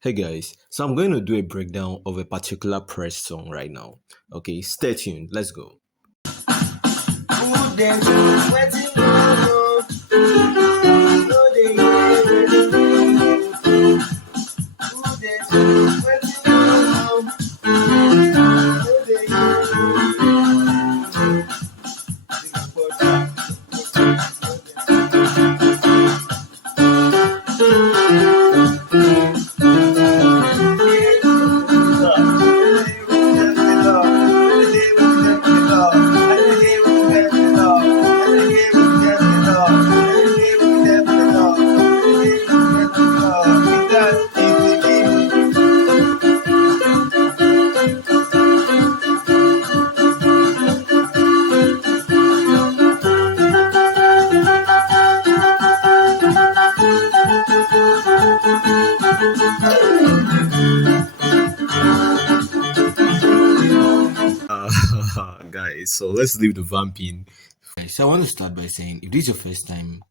Hey guys, so I'm going to do a breakdown of a particular press song right now. Okay, stay tuned. Let's go. Who dey do wetin you know? No dey hear wetin you know. Who dey do wetin you know? No dey guys, so let's leave the vamping. So I want to start by saying, if this is your first time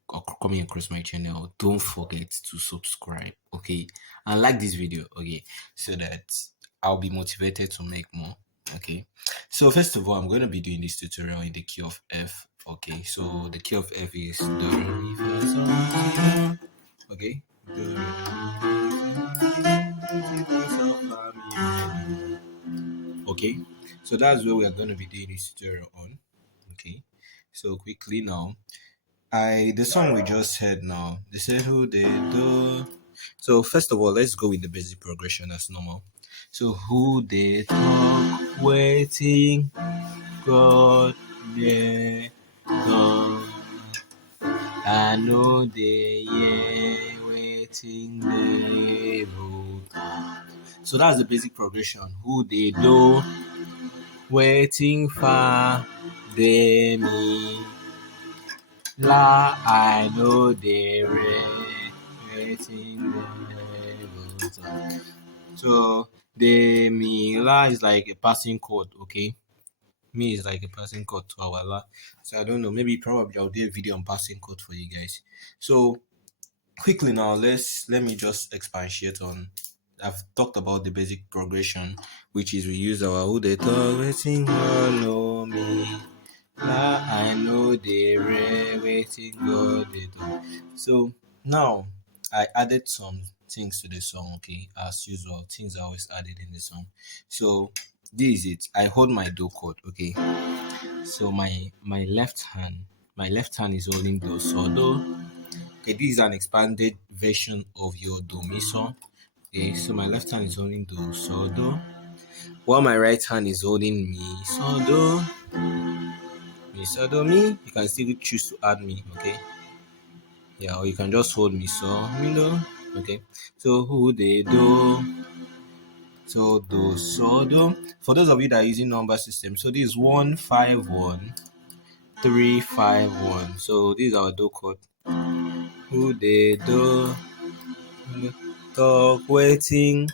coming across my channel, don't forget to subscribe, okay, and like this video, okay, so that I'll be motivated to make more. Okay, so first of all, I'm going to be doing this tutorial in the key of F. Okay, so the key of F is do, re, fa, sol, si, do. Okay, do, re, fa, sol, la, mi, re, do. Okay, so that's where we are going to be doing this tutorial on. Okay, so quickly now, the song we just heard now, they said who they do. So first of all, let's go with the basic progression as normal. So who they talk, waiting, God, they talk. I know they waiting, they will talk. So that's the basic progression. Who they do, waiting for me. La, I know they waiting, they will talk. So the mi la is like a passing chord, okay? Mi is like a passing chord to our la. So I don't know, maybe probably I'll do a video on passing chord for you guys. So quickly now, let me just expatiate on. I've talked about the basic progression, which is we use our who they talk, waiting, know me. La, I know they waiting, God they talk. So now I added some things to the song, okay, as usual, things are always added in the song. So this is it. I hold my do chord, okay. So my left hand is holding do, so do. Okay, this is an expanded version of your do mi so. Okay, so my left hand is holding do, so do, while my right hand is holding mi so do. Mi so do mi. You can still choose to add mi, okay. Yeah, or you can just hold mi so mi do. Okay, so who they do, so do so do. For those of you that are using number system, so this is 151 351. So this is our do chord. Who they do, talk, waiting,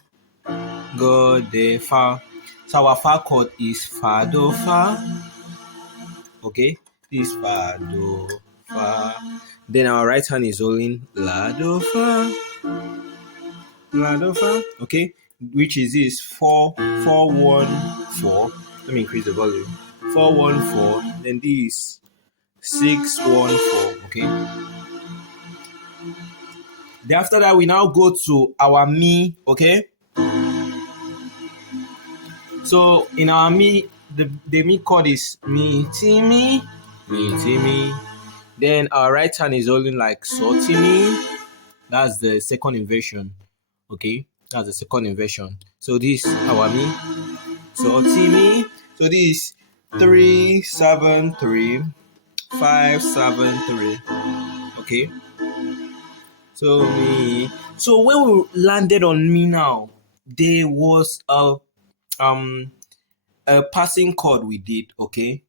God they fa. So our fa chord is fa do fa. Okay, this is fa do fa. Then our right hand is holding la do fa. La do fa. Okay, which is this 4 4 1 4. Let me increase the volume. 4 1 4. Then this 6 1 4. Okay. Then after that, we now go to our mi. Okay. So in our mi, the mi chord is mi ti mi, mi ti mi. Then our right hand is holding like so ti mi. That's the second inversion. Okay, that's the second inversion. So this our mi, so ti mi. So this 3 7 3 5 7 3. Okay. So mi. So when we landed on mi now, there was a passing chord we did, okay?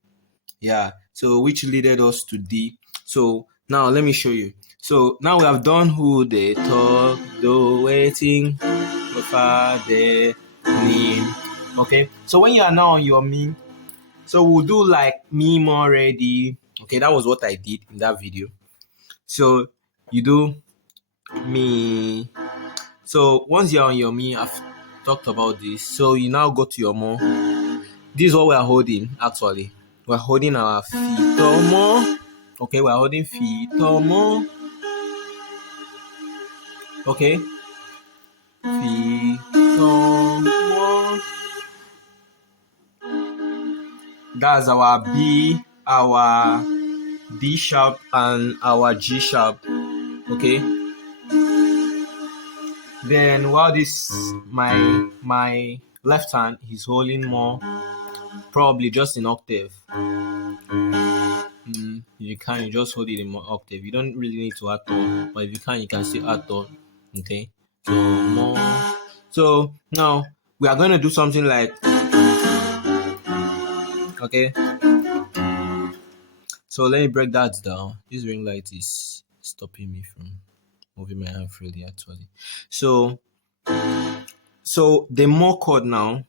Yeah, so which leaded us to D. So now let me show you. So now we have done who they talk, do waiting, fa de mi. Okay, so when you are now on your mi, so we'll do like mi more ready. Okay, that was what I did in that video. So you do mi, So once you're on your mi, I've talked about this. So you now go to your mo. This is what we are holding actually. We're holding our fi to mo. Okay, we're holding fi to mo. Okay. Fi to mo. That's our B, our D sharp, and our G sharp. Okay. Then while this my left hand is holding more, probably just in octave. You can, you just hold it in more octave. You don't really need to add tone, but if you can still add tone. Okay. So more. So now we are going to do something like, okay. So let me break that down. This ring light is stopping me from moving my hand freely actually. So the more chord now,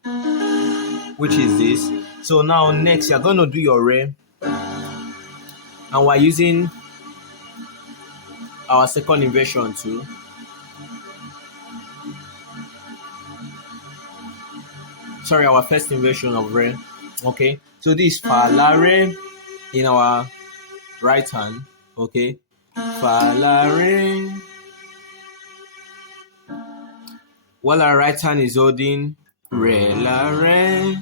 which is this. So now next you're going to do your re, and we're using our second inversion too. Sorry, our first inversion of re. Okay, so this fa la re in our right hand. Okay, fa la re, while our right hand is holding re la re.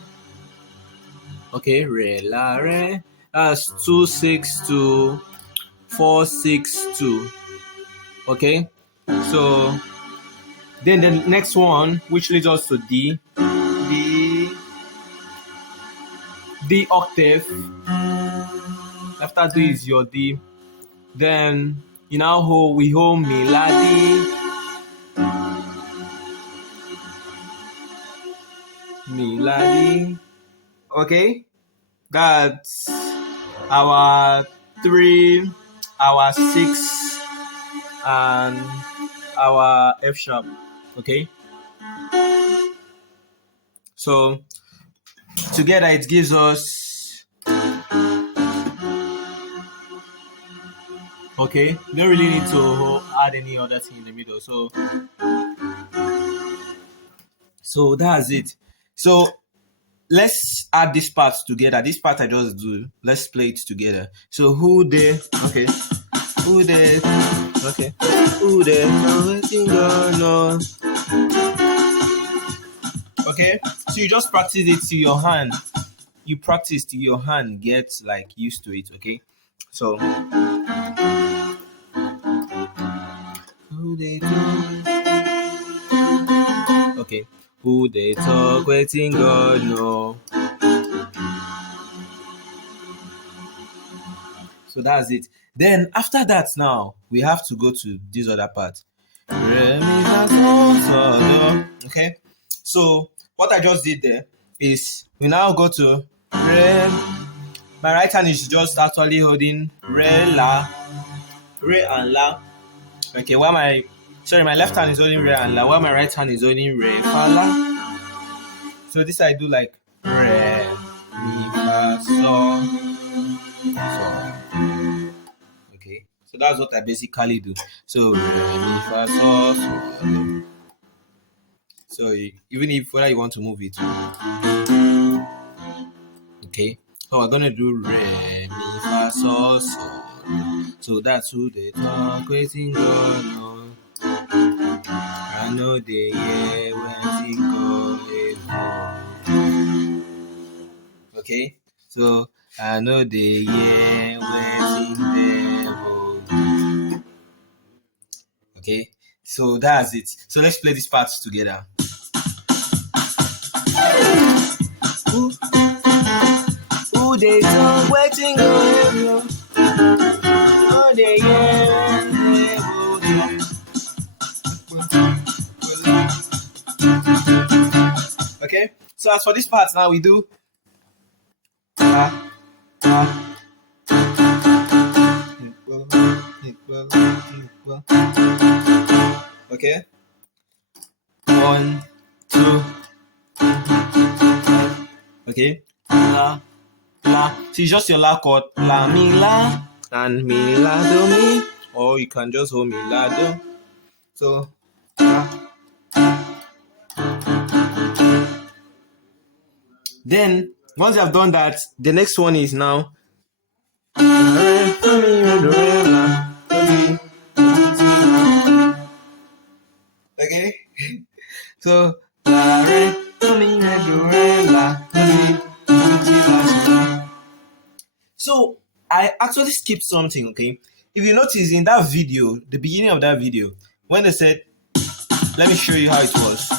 Okay, re la re. That's 2 6 2 4 6 2. Okay, so then the next one, which leads us to D, D octave. After D is your D. Then you now hold, we hold mi la D, mi la D. Okay, that's our 3, our 6, and our F sharp. Okay, so together it gives us, okay, you don't really need to add any other thing in the middle. So that's it. So let's add this part together. This part I just do. Let's play it together. So who there? Okay. Who there? Okay. Who there? No. Okay. So you just practice it to your hand. You practice till your hand gets like used to it. Okay. So who they talk? Okay. Who they talk? Wetin God know. So that's it. Then after that, now we have to go to this other part. Okay. So what I just did there is we now go to re. My right hand is just actually holding re la, re and la. Okay. While my left hand is holding re and la, while my right hand is holding re fa la. So this I do like re mi fa so. Okay, so that's what I basically do. So re mi fa so so. So even if whether you want to move it, okay. So we're gonna do re mi fa so so. So that's who they talk, waiting God know. I know they hear waiting God. Okay, so I know they hear waiting devil. Okay, so that's it. So let's play these parts together. Who they talk, waiting God. Oh, they hear devil. Okay, so as for this part now, we do. Okay. 1, 2. Okay. La, la. So it's just your la chord. La, mi, la. And mi, la, do, mi. Or you can just hold mi, la, do. So, la, Then once I've done that, the next one is now la re fa mi re do re la do ti. Okay, so la re fa mi re do re la do ti la so. So I actually skipped something. Okay, if you notice in that video, the beginning of that video, when they said, "Let me show you how it was,"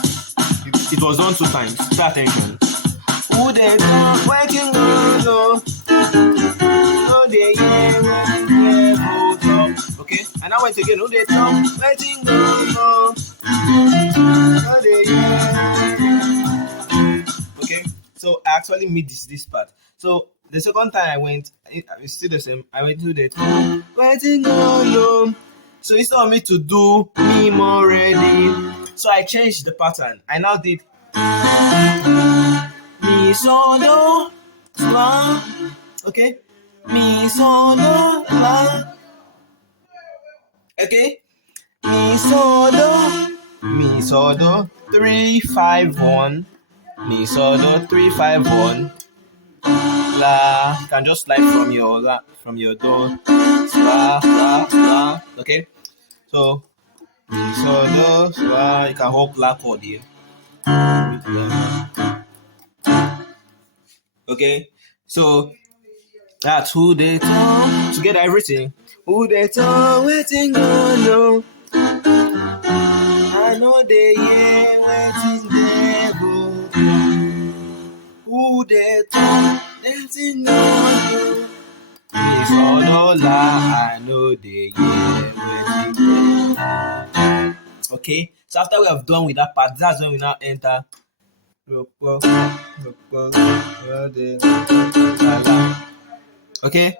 it was done 2 times. Pay attention. Who they talk, waiting on no, no they hear talk. Okay, and I went again. Who they talk, waiting on no, no they hear. Okay, so I actually made this part. So the second time I went, it's still the same. I went to the talk, waiting on no. So instead of me to do me more ready, so I changed the pattern. I now did mi so do la. Okay, mi so do la. Okay, mi so do 3 5 1. Mi so do 3 5 1. La. You can just slide from your la, from your do. La la la. Okay, so mi so do la. You can hold la chord here. Okay, so that's who they talk together everything. Who they talk waiting on no. I know they hear waiting devil. Who they talk waiting on no. It's all no lie. I know they hear waiting devil. Okay, so after we have done with that part, that's when we now enter. Okay.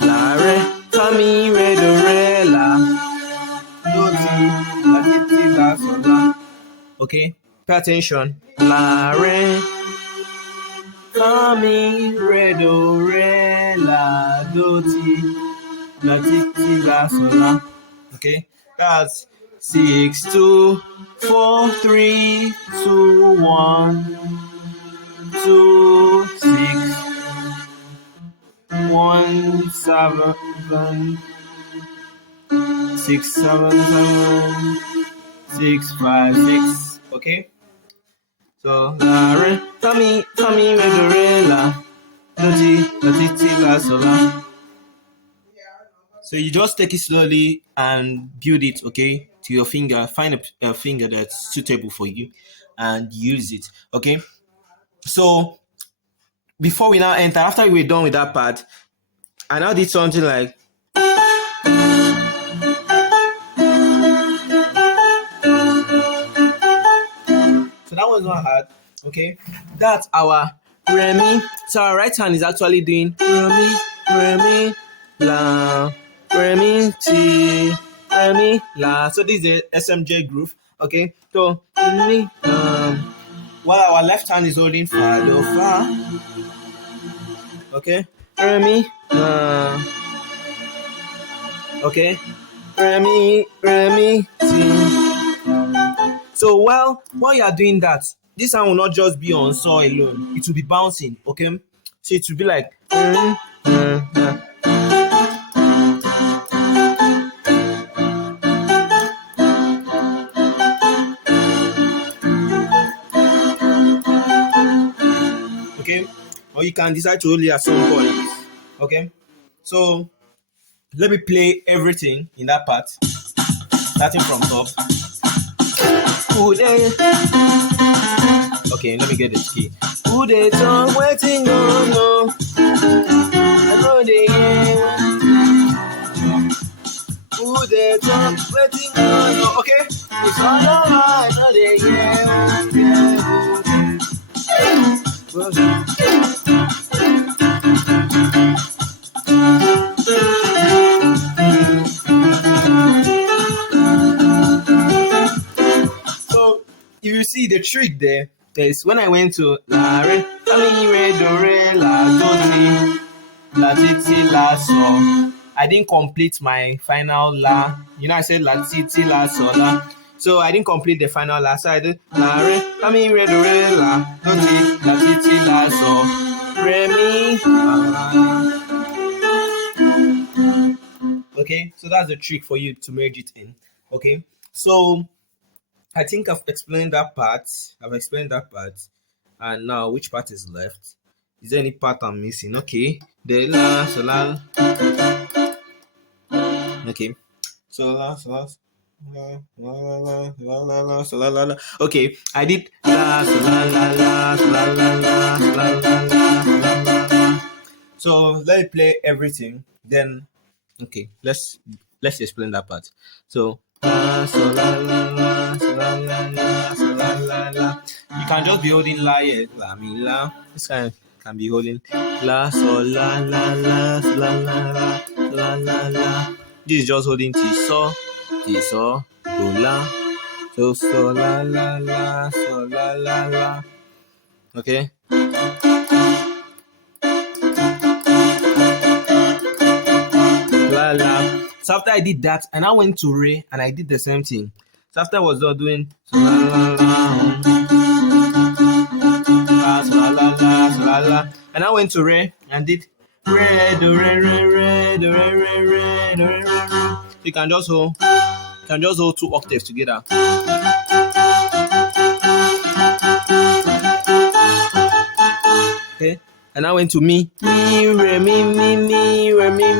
La re fa mi re do re la do ti la so la. Okay, pay attention. La re fa mi re do re la do ti la so la. Okay, that's 6 2 4 3 2 1 2 6 1 7 6 7 7 6 5 6. Okay, so la re fa mi re do re la do ti la so la. So you just take it slowly and build it, okay, to your finger. Find a finger that's suitable for you and use it. Okay, so before we now enter, after we're done with that part, I now did something like so that was not hard. Okay, that's our re mi. So our right hand is actually doing re mi la re mi ti re mi la. So this is the SMJ groove. Okay, so mi while our left hand is holding fa do fa. Okay, re mi okay, re mi ti. So while you are doing that, this hand will not just be on saw alone. It will be bouncing. Okay, so it will be like. Okay, or you can decide to only at some point. Okay, so let me play everything in that part, starting from top. Okay, let me get the key. Who they talk waiting on no. I know they hear. Who they talk waiting on no. Okay, it's all over. I know they So if you see the trick there is when I went to la re fa mi re do re la do ti la so. I didn't complete my final la. You know, I said la ti la so la. So I didn't complete the final la. So I did la re, la mi re do re la, do ti la ti ti la so re mi la la. Okay, so that's the trick for you to merge it in. Okay, so I think I've explained that part. And now which part is left? Is there any part I'm missing? Okay, the la so la. Okay, so la so la. La la la la la la so la la la. Okay, I did la so la la la so la la la so la la la so la la la. So let me play everything. Then okay, let's explain that part. So la so la la la so la la la so la la la. You can just be holding la here, la mi la. This kind can be holding la so la la la so la la la so la la la. This is just holding ti so, do la, so la la la so la la la. Okay. La la. So after I did that, and I went to re, and I did the same thing. So after I was done doing so la la la, so la la la, so la la, and I went to re and did re do re re re do re re re do re re re. You can just hold two octaves together. Okay, and I went to mi re mi re mi re mi.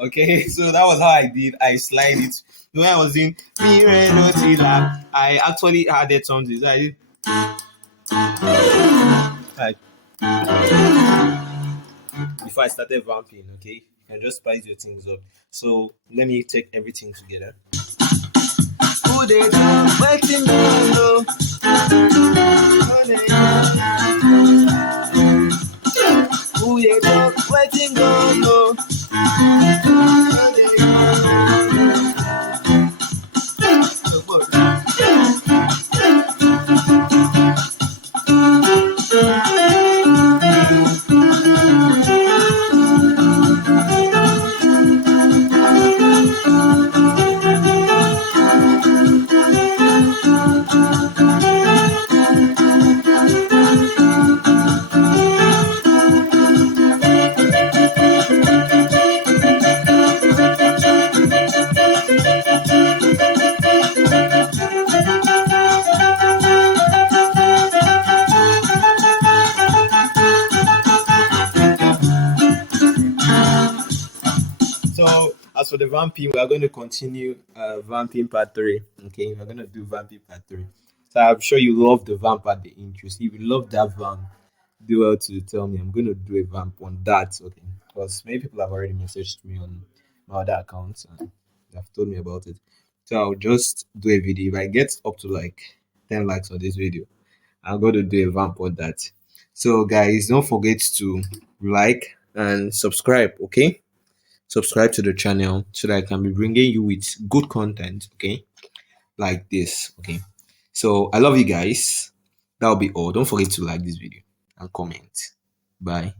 Okay, so that was how I did. I slide it. When I was in mi re do ti la, I actually added something. So I did like before I started vamping. Okay, you can just spice your things up. So let me take everything together. Who they talk, wetin don't know. Who they talk, wetin don't know. So as for the vamping, we are going to continue vamping part 3. Okay, we're going to do vamping part 3. So I'm sure you love the vamp at the intro. So if you love that vamp, do well to tell me. I'm going to do a vamp on that. Okay, because many people have already messaged me on my other accounts and they've told me about it. So I'll just do a video. If I get up to like 10 likes on this video, I'm going to do a vamp on that. So guys, don't forget to like and subscribe. Okay, subscribe to the channel so that I can be bringing you with good content, okay, like this. Okay, so I love you guys. That'll be all. Don't forget to like this video and comment. Bye.